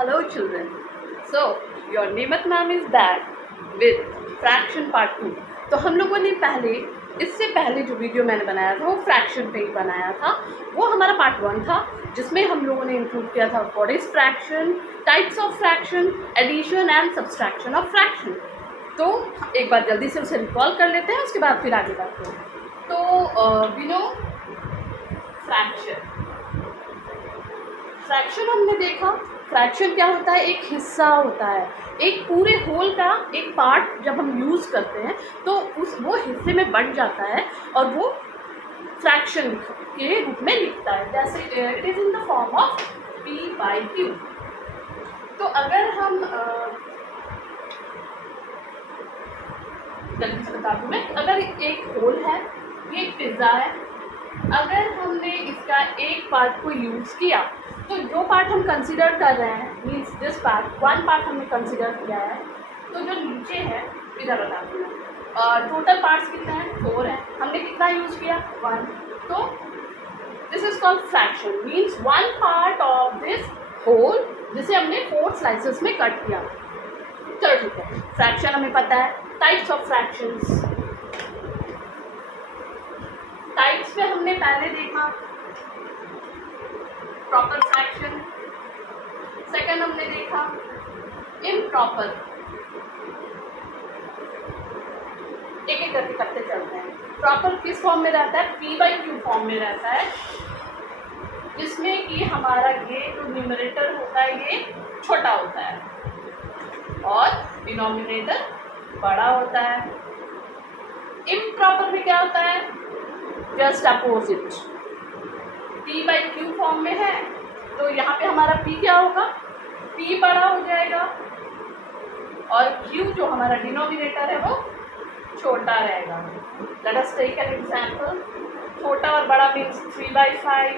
Hello children. So your Nemat ma'am is back with fraction part 2. तो हम लोगों ने इससे पहले जो वीडियो मैंने बनाया था वो फ्रैक्शन पे ही बनाया था। वो हमारा पार्ट 1 था जिसमें हम लोगों ने इंक्लूड किया था what is fraction, types of fraction, addition and subtraction of fraction. तो एक बार जल्दी से उसे रिकॉल कर लेते हैं, उसके बाद फिर आगे बात करें। तो वी नो फ्रैक्शन हमने देखा। फ्रैक्शन क्या होता है? एक हिस्सा होता है, एक पूरे होल का एक पार्ट जब हम यूज़ करते हैं तो वो हिस्से में बंट जाता है और वो फ्रैक्शन के रूप में लिखता है। जैसे it is in the form of p/q। तो अगर हम जल्दी से बता दूँ मैं, अगर एक होल है, ये एक पिज़्ज़ा है, अगर हमने इसका एक पार्ट को यूज़ किया तो जो पार्ट हम कंसिडर कर रहे हैं means this part, one part हमने कंसिडर किया है, तो जो नीचे है इधर बता दूँ टोटल पार्ट्स कितने हैं? 4 हैं। हमने कितना यूज़ किया? 1। तो this is called fraction, means one part of this whole जिसे हमने 4 स्लाइसेस में कट किया। चलो ठीक है, फ्रैक्शन हमें पता है। टाइप्स ऑफ फ्रैक्शंस, टाइप्स पे हमने पहले देखा प्रॉपर फ्रैक्शन, सेकंड हमने देखा इम्प्रॉपर। एक एक करके करते चलते हैं। प्रॉपर किस फॉर्म में रहता है? p/q फॉर्म में रहता है, जिसमें कि हमारा ये जो न्यूमरेटर होता है ये छोटा होता है और डिनोमिनेटर बड़ा होता है। इम्प्रॉपर में क्या होता है? Just opposite. p/q फॉर्म में है तो यहाँ पे हमारा p क्या होगा? p बड़ा हो जाएगा और q जो हमारा डिनोमिनेटर है वो छोटा रहेगा। Let us take an example. छोटा और बड़ा मीन्स 3/5,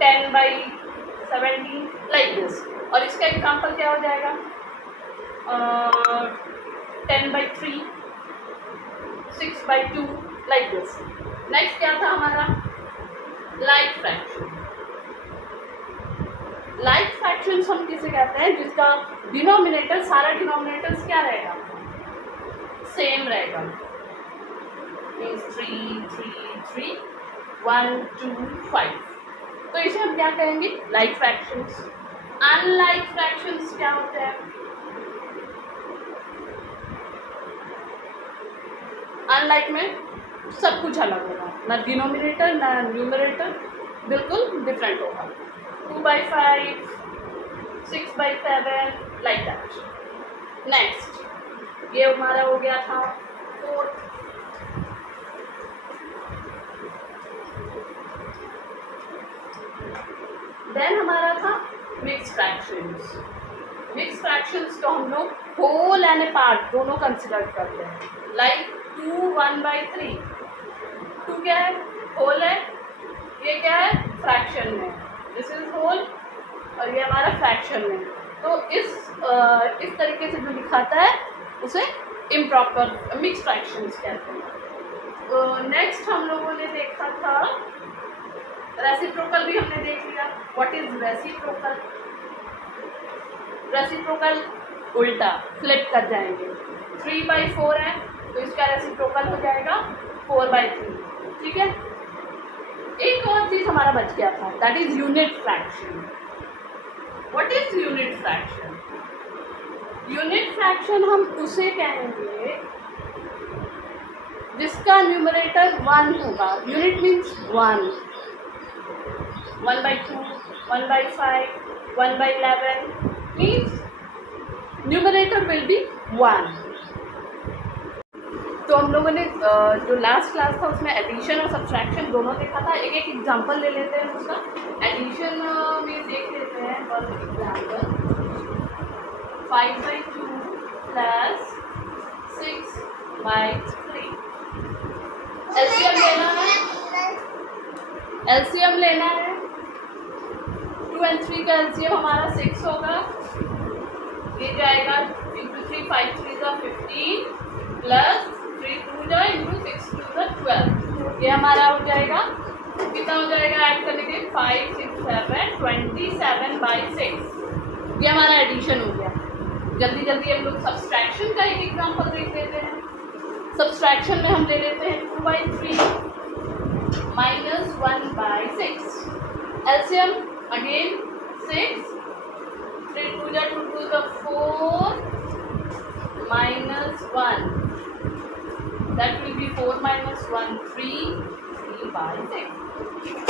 10/17 लाइक दिस। और इसका एग्जांपल क्या हो जाएगा? 10/3, 6/2 लाइक दिस। नेक्स्ट क्या था हमारा? Like fraction. लाइक फ्रैक्शंस हम किसे कहते हैं? जिसका डिनोमिनेटर, सारा डिनोमिनेटर्स क्या रहेगा? सेम रहेगा। मीन्स 3, 3, 3, 1, 2, 5। तो इसे हम क्या कहेंगे? Like fractions. अनलाइक फ्रैक्शंस क्या होते हैं? अनलाइक में सब कुछ अलग होगा, ना डिनोमिनेटर ना न्यूमरेटर, बिल्कुल डिफरेंट होगा। 2/5, 6/7 लाइक दैट। नेक्स्ट ये हमारा हो गया था 4। देन हमारा था मिक्स फ्रैक्शंस। मिक्स फ्रैक्शंस को हम लोग होल एंड ए पार्ट दोनों कंसिडर करते हैं। लाइक 2 1/3। 2 क्या है? होल है। ये क्या है? फ्रैक्शन में। दिस इज होल और ये हमारा फ्रैक्शन में। तो इस तरीके से जो दिखाता है उसे इम्प्रॉपर मिक्स फ्रैक्शंस कहते हैं। तो नेक्स्ट हम लोगों ने देखा था रेसिप्रोकल, भी हमने देख लिया। What is reciprocal? रेसिप्रोकल उल्टा फ्लिप कर जाएंगे। 3/4 है तो इसका रेसिप्रोकल हो जाएगा 4/3। ठीक है। एक और चीज हमारा बच गया था, that is unit fraction. What is unit fraction? Unit fraction हम उसे कहेंगे जिसका न्यूमरेटर 1 होगा। Unit means 1, 1/2, 1/5, 1/11 means numerator will be 1। तो हम लोगों ने जो लास्ट क्लास था उसमें एडिशन और सब्ट्रैक्शन दोनों देखा था। एक एक एग्जांपल ले लेते हैं उसका। एडिशन में देख लेते हैं फॉर एग्जांपल 5/2 प्लस 6/3। एलसीएम लेना है, एलसीएम लेना है। 2 और 3 का एलसीएम हमारा 6 होगा। ये जाएगा इंटू 3, 5 3 का 15 प्लस 3 2 जा इंटू 6 2 का 12। ये हमारा हो जाएगा, कितना हो जाएगा ऐड करने के? 5 6 7 27/6। ये हमारा एडिशन हो गया। जल्दी जल्दी हम लोग सब्सट्रैक्शन का एक एग्जांपल देख लेते हैं। सब्सट्रैक्शन में हम ले लेते हैं 2/3 -1/6। एलसीएम अगेन 6, 3 2 जा 2 2 the 4 -1, that will be 4 - 1 3/6।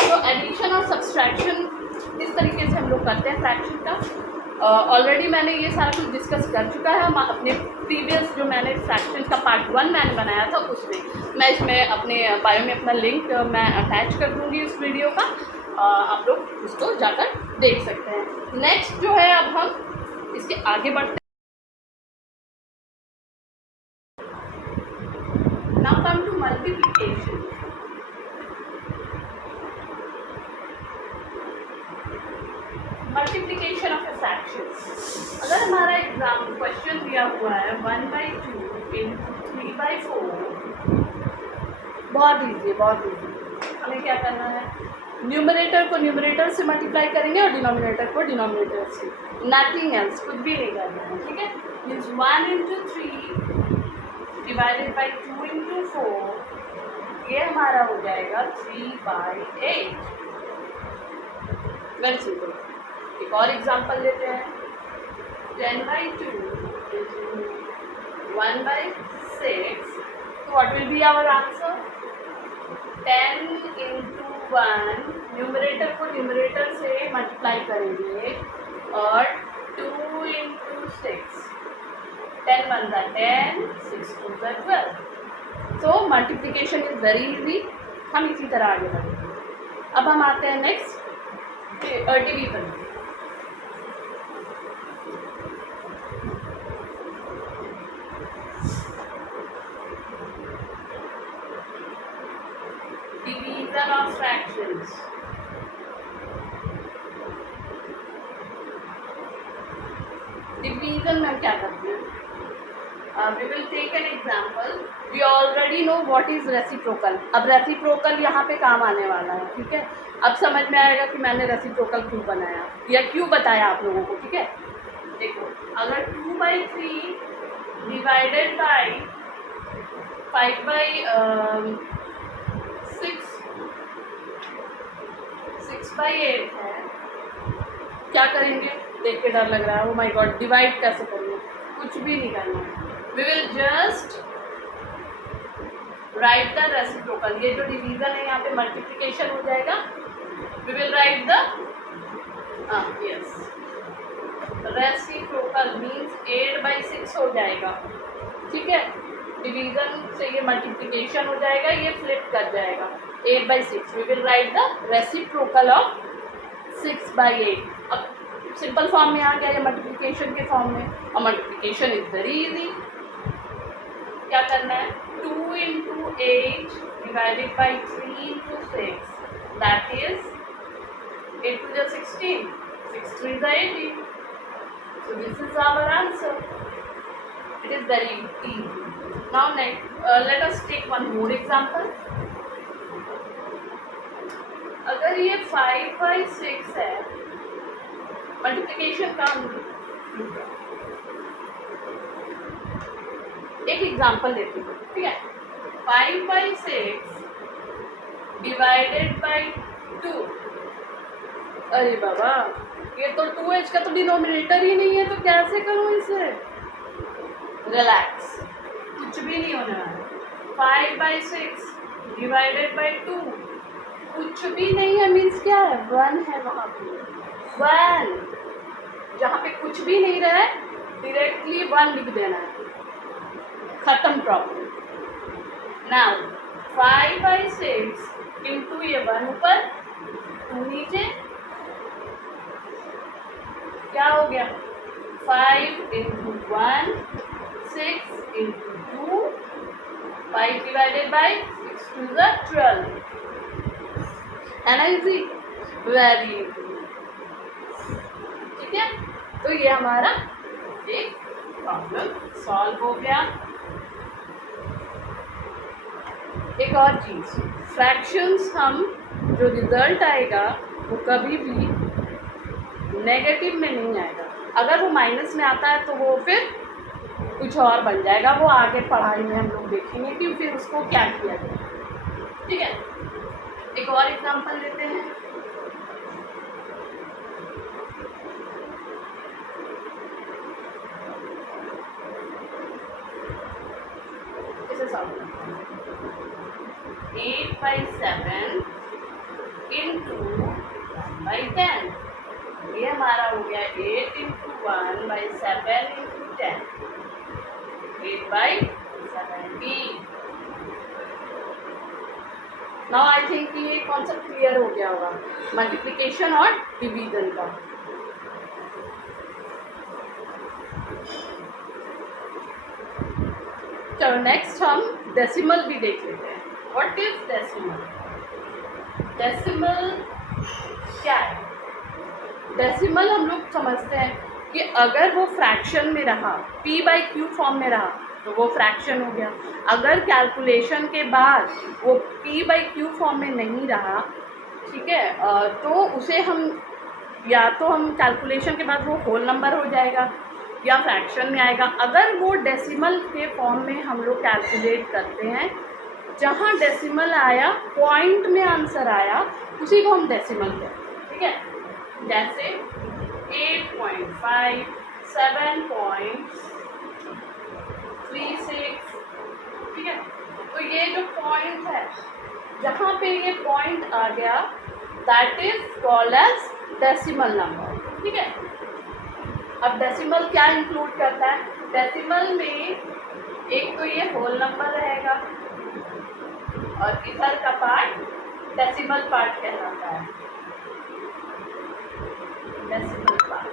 तो एडिशन और सब्सट्रैक्शन इस तरीके से हम लोग करते हैं फ्रैक्शन का। ऑलरेडी मैंने ये सारा कुछ डिस्कस कर चुका है अपने प्रीवियस जो मैंने फ्रैक्शन का पार्ट 1 मैंने बनाया था उसमें। मैं इसमें अपने बायो में अपना लिंक मैं अटैच कर दूँगी इस वीडियो का, आप लोग उसको जाकर देख सकते हैं। नेक्स्ट जो है अब हम इसके आगे बढ़ते हैं। Now come to multiplication. Multiplication of a fraction. अगर हमारा एग्जाम क्वेश्चन दिया हुआ है 1/2 × 3/4, बहुत ईजी, बहुत ईजी। हमें क्या करना है, न्यूमरेटर को न्यूमरेटर से मल्टीप्लाई करेंगे और डिनोमिनेटर को डिनोमिनेटर से, नथिंग एल्स, कुछ भी नहीं करना है, ठीक है। मीन्स 1 × 3 डिवाइडेड बाई 2 × 4, ये हमारा हो जाएगा 3/8। Very simple. एक और एग्जांपल लेते हैं, 10/2 × 1/6। तो what will be our answer, 10 × 1, numerator को न्यूमरेटर से मल्टीप्लाई करेंगे और 2 × 6, 10 1 = 10, 6 2 = 12। तो मल्टीप्लिकेशन इज वेरी इजी। हम इसी तरह आगे बढ़ेंगे। अब हम आते हैं next division. Division of fractions. Division में क्या करते हैं, we will take an example. We already know what is reciprocal. अब reciprocal यहाँ पे काम आने वाला है, ठीक है। अब समझ में आएगा कि मैंने reciprocal क्यों बनाया या क्यों बताया आप लोगों को, ठीक है। देखो, अगर 2/3 डिवाइडेड बाई 6/8 है, क्या करेंगे, देख के डर लग रहा है, ओ माय गॉड, डिवाइड कैसे करेंगे, कुछ भी नहीं करना है। We will just write the reciprocal. ये जो डिवीजन है यहाँ पे मल्टीप्लिकेशन हो जाएगा। We will write the yes reciprocal means 8/6 हो जाएगा, ठीक है। डिवीजन से ये मल्टीप्लिकेशन हो जाएगा, ये फ्लिप कर जाएगा 8/6। We will write the reciprocal of 6/8। अब सिंपल फॉर्म में आ गया या मल्टीप्लिकेशन के फॉर्म में, और मल्टीप्लिकेशन इज वेरी इजी। क्या करना है, 2 × 8 divided by 3 × 6, that is 8 2 = 16, 6 3 = 18। So this is our answer. It is very easy. Now next, let us take one more example. अगर ये 5/6 है, मल्टीप्लिकेशन का एक एग्जांपल लेते हैं, ठीक है। 5/6 डिवाइडेड बाई 2। अरे बाबा, ये तो 2h का तो डिनोमिनेटर ही नहीं है, तो कैसे करूँ इसे। रिलैक्स, कुछ भी नहीं होने वाला। 5/6 डिवाइडेड बाई 2, कुछ भी नहीं है मीन्स क्या है, 1 है वहाँ पे। 1 जहाँ पे कुछ भी नहीं रहा है, डायरेक्टली 1 लिख देना है, खत्म प्रॉब्लम। नाउ 5/6 इंटू ये 1 ऊपर 2 नीचे, क्या हो गया, 5 × 1 6 × 2, 5 डिवाइडेड बाई 6 2 = 12। है ना इजी, वेरी इजी, ठीक है। तो ये हमारा एक प्रॉब्लम सॉल्व हो गया। एक और चीज़, फ्रैक्शंस हम जो रिजल्ट आएगा वो कभी भी नेगेटिव में नहीं आएगा। अगर वो माइनस में आता है तो वो फिर कुछ और बन जाएगा, वो आगे पढ़ाई में हम लोग देखेंगे कि फिर उसको क्या किया जाए। ठीक है, एक और एग्जांपल लेते हैं। इसे सॉल्व करते हैं। 8/7 इंटू 1/10, ये हमारा हो गया 8 into 1/7 into 10, 8/17। Now I think कि ये कॉन्सेप्ट क्लियर हो गया होगा मल्टीप्लिकेशन और डिवीजन का। चलो नेक्स्ट हम डेसिमल भी देख लेते हैं। What is decimal? डेसिमल क्या है? डेसिमल हम लोग समझते हैं कि अगर वो फ्रैक्शन में रहा, p/q फॉर्म में रहा तो वो फ्रैक्शन हो गया। अगर कैलकुलेशन के बाद वो p/q फॉर्म में नहीं रहा, ठीक है, तो उसे हम या तो हम कैलकुलेशन के बाद वो होल नंबर हो जाएगा या फ्रैक्शन में आएगा। अगर वो डेसिमल के फॉर्म में हम लोग कैलकुलेट करते हैं, जहाँ डेसिमल आया, पॉइंट में आंसर आया, उसी को हम डेसिमल कहते हैं। ठीक है, जैसे 8.5, 7.36, ठीक है। तो ये जो पॉइंट है, जहाँ पे ये पॉइंट आ गया, that is called as decimal number. ठीक है, अब डेसिमल क्या इंक्लूड करता है? डेसिमल में एक तो ये होल नंबर रहेगा और इधर का पार्ट डेसिमल पार्ट कहलाता है, डेसिमल पार्ट।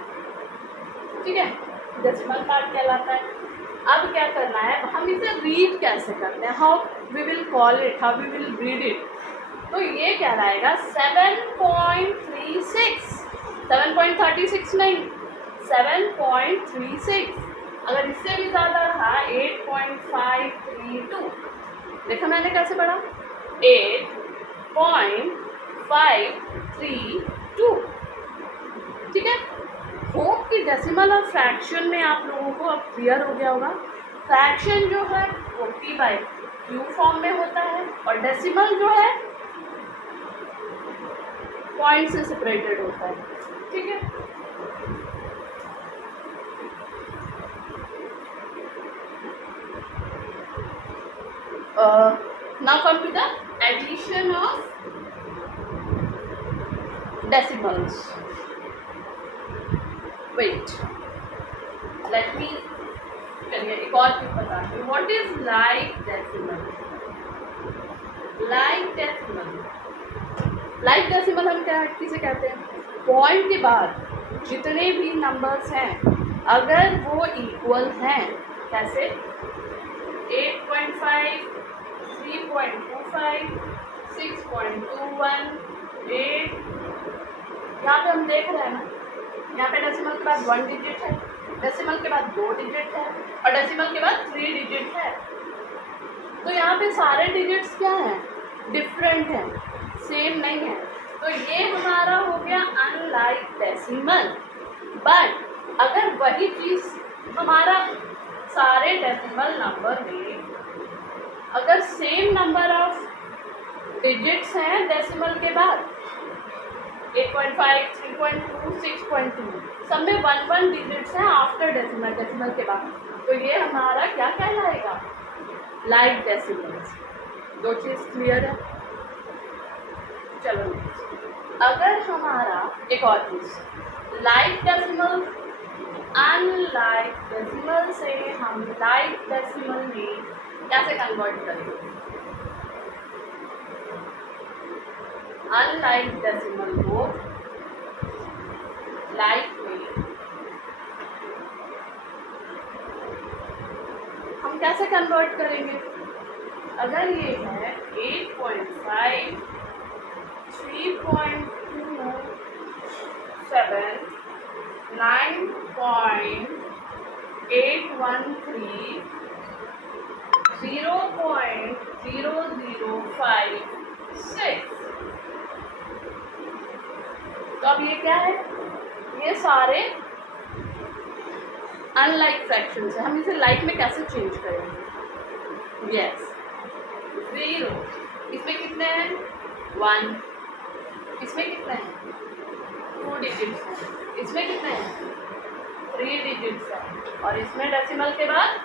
ठीक है, डेसिमल पार्ट कहलाता है। अब क्या करना है, हम इसे रीड कैसे करते हैं, how we will call it, how we will read it. तो ये कहलाएगा 7.36, 7.36 नहीं, 7.36। अगर इससे भी ज़्यादा रहा 8.532, देखा मैंने कैसे पढ़ा, 8.532। ठीक है, होप कि डेसिमल और फ्रैक्शन में आप लोगों को अब क्लियर हो गया होगा। फ्रैक्शन जो है वो p/q फॉर्म में होता है और डेसिमल जो है पॉइंट से सेपरेटेड होता है। ठीक है, now come to the addition of decimals. Wait, let me चलिए एक और चीज बताती हूँ। What is like decimal? Like decimal, like decimal हम क्या किसे कहते हैं? पॉइंट के बाद जितने भी नंबर्स हैं, अगर वो इक्वल हैं, कैसे 8.5, 3.25, 6.21, 8, यहाँ पे हम देख रहे हैं ना, यहाँ पे डेसिमल के बाद 1 डिजिट है, डेसिमल के बाद 2 डिजिट है और डेसिमल के बाद 3 डिजिट है। तो यहाँ पे सारे डिजिट्स क्या हैं? डिफरेंट हैं, सेम नहीं है। तो ये हमारा हो गया अनलाइक डेसिमल। बट अगर वही चीज़ हमारा सारे डेसिमल नंबर में अगर सेम नंबर ऑफ डिजिट्स हैं डेसिमल के बाद, 8.5, 3.2, 6.2, सब में 1 डिजिट्स हैं आफ्टर डेसिमल, डेसिमल के बाद, तो ये हमारा क्या कहलाएगा? Like decimals. दो चीज़ क्लियर है? चलो अगर हमारा एक और चीज़, लाइक डेसिमल अनलाइक डेसिमल से हम लाइक डेसिमल में कैसे कन्वर्ट करेंगे? अनलाइक डेसिमल को लाइक में हम कैसे कन्वर्ट करेंगे? अगर ये है 8.5, 3.27, 9.813, 0.0056, तो अब ये क्या है? ये सारे अनलाइक फ्रैक्शंस है। हम इसे लाइक में कैसे चेंज करेंगे? यस, 0, इसमें कितने हैं? 1, इसमें कितने हैं? 2 डिजिट्स हैं, इसमें कितने हैं? 3 डिजिट्स हैं, और इसमें डेसिमल के बाद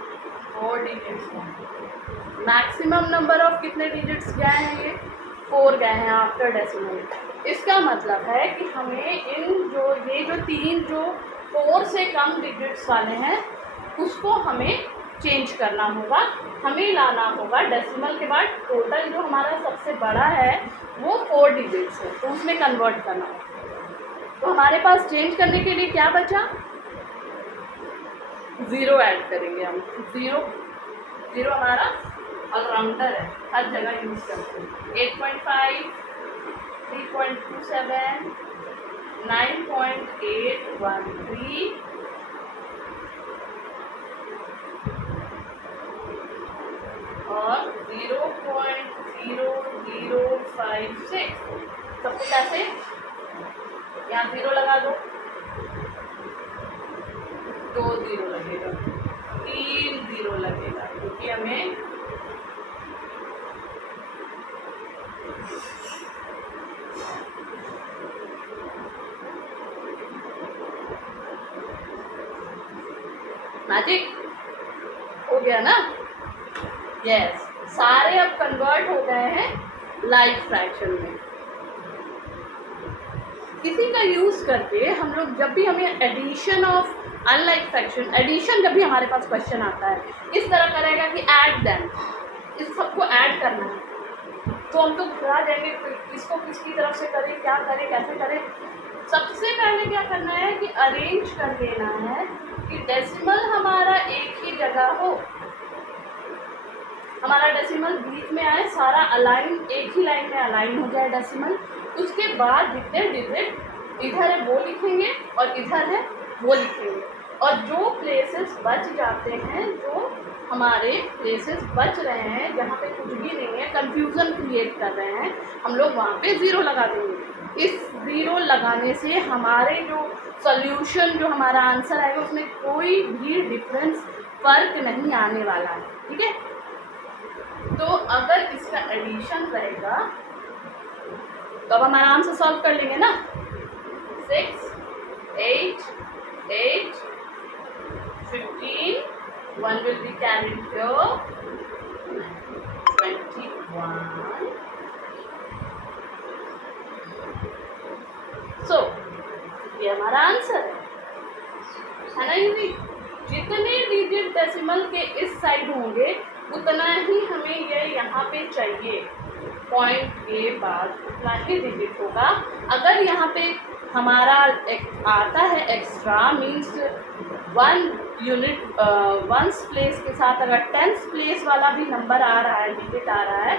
4 डिजिट्स हैं। मैक्सिमम नंबर ऑफ कितने डिजिट्स गए हैं? ये 4 गए हैं आफ्टर डेसिमल। इसका मतलब है कि हमें ये जो 3 जो 4 से कम डिजिट्स वाले हैं उसको हमें चेंज करना होगा, हमें लाना होगा डेसिमल के बाद टोटल जो हमारा सबसे बड़ा है वो 4 डिजिट्स है, तो उसमें कन्वर्ट करना होगा। तो हमारे पास चेंज करने के लिए क्या बचा? 0 ऐड करेंगे हम। 0 हमारा ऑलराउंडर है, हर जगह यूज़ करते हैं। 8.5, 3.27, 9.813 और 0.0056। सबको कैसे? यहाँ 0 लगा दो, 2 0 लगेगा, 3 0 लगेगा, क्योंकि हमें मैजिक हो गया ना? यस, सारे अब कन्वर्ट हो गए हैं लाइक फ्रैक्शन में। इसी का यूज़ करके हम लोग जब भी हमें addition of unlike fraction, addition जब भी हमारे पास क्वेश्चन आता है इस तरह करेगा कि ऐड देम, इस सबको ऐड करना है, तो हम तो घबरा जाएंगे इसको किसकी तरफ से करें, क्या करें, कैसे करें। सबसे पहले क्या करना है कि अरेंज कर लेना है कि डेसिमल हमारा एक ही जगह हो, हमारा डेसिमल बीच में आए, सारा अलाइन एक ही लाइन में अलाइन हो जाए डेसिमल। उसके बाद जितने डिजिट इधर है वो लिखेंगे और इधर है वो लिखेंगे, और जो प्लेसेस बच जाते हैं, जो हमारे प्लेसेस बच रहे हैं जहाँ पे कुछ भी नहीं है, कंफ्यूजन क्रिएट कर रहे हैं, हम लोग वहाँ पे 0 लगा देंगे। इस 0 लगाने से हमारे जो सॉल्यूशन, जो हमारा आंसर आएगा उसमें कोई भी डिफरेंस, फर्क नहीं आने वाला है। ठीक है, तो अगर इसका एडिशन रहेगा तो अब हम आराम से सॉल्व कर लेंगे ना। 6, 8, 8, 15, 1 will be carried here, 21. So ये हमारा आंसर है ना। इजी, जितने डिजिट डेसिमल के इस साइड होंगे उतना ही हमें ये यहाँ पे चाहिए, पॉइंट के बाद उतना ही डिजिट होगा। अगर यहाँ पे हमारा आता है एक्स्ट्रा, मीन्स 1 यूनिट 1 प्लेस के साथ अगर 10th प्लेस वाला भी नंबर आ रहा है, डिजिट आ रहा है,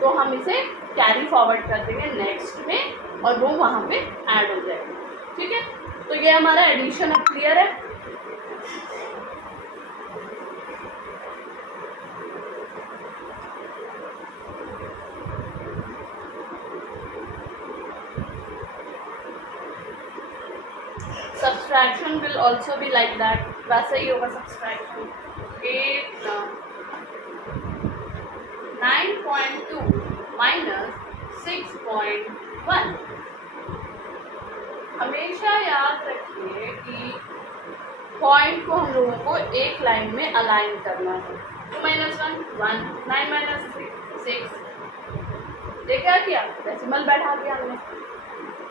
तो हम इसे कैरी फॉरवर्ड कर देंगे नेक्स्ट में और वो वहाँ पे ऐड हो जाएगा। ठीक है, तो ये हमारा एडिशन अब क्लियर है। Subtraction will also be like that, वैसे ही होगा सब्सट्रैक्शन। 9.2 माइनस 6.1। हमेशा याद रखिए कि पॉइंट को हम लोगों को एक लाइन में अलाइन करना है। 2 - 1 1, 9 - 3 6। ये क्या किया? डेसिमल बैठा दिया हमने।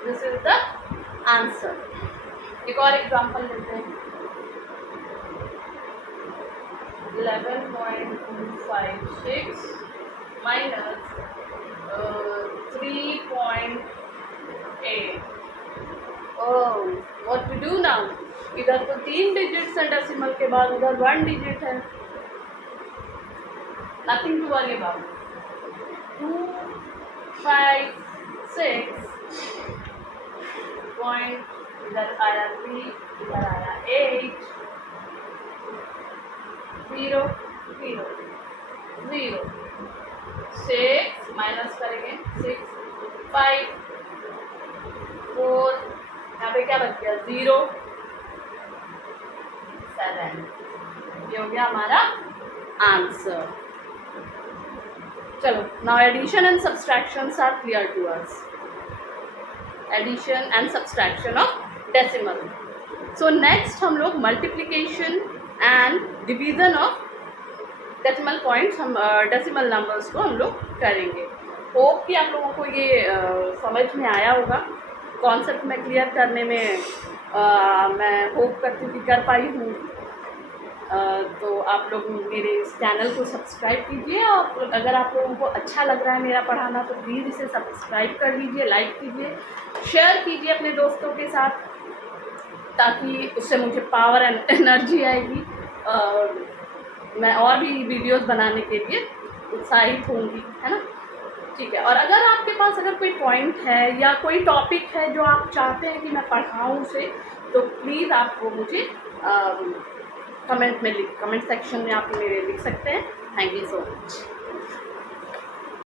This is the answer. एक और एग्जाम्पल लेते हैं। 11.256 minus 3.8। What to do now? इधर तो 3 डिजिट्स है डेसिमल के बाद, उधर 1 डिजिट है। Nothing to worry about. 2, 5, 6 point, इधर आया 3, इधर आया 8, 0 0 0 6 माइनस करेंगे 6 5 4, यहाँ पे पे क्या बच गया 0 7, ये हो गया हमारा आंसर। चलो, now addition and subtractions are clear to us. Addition and subtraction of decimal. So next हम लोग multiplication and division of decimal points, हम डेसिमल नंबर्स को हम लोग करेंगे। होप कि आप लोगों को ये समझ में आया होगा। कॉन्सेप्ट में क्लियर करने में मैं होप करती हूँ कि कर पाई हूँ। तो आप लोग मेरे इस चैनल को सब्सक्राइब कीजिए, और अगर आप लोगों को अच्छा लग रहा है मेरा पढ़ाना तो प्लीज़ इसे सब्सक्राइब कर लीजिए, लाइक कीजिए, शेयर कीजिए अपने दोस्तों के साथ, ताकि उससे मुझे पावर एंड एनर्जी आएगी। मैं और भी वीडियोस बनाने के लिए उत्साहित होंगी, है ना। ठीक है, और अगर आपके पास अगर कोई पॉइंट है या कोई टॉपिक है जो आप चाहते हैं कि मैं पढ़ाऊँ उसे, तो प्लीज़ आप वो मुझे कमेंट सेक्शन में आप मेरे लिख सकते हैं। Thank you so much.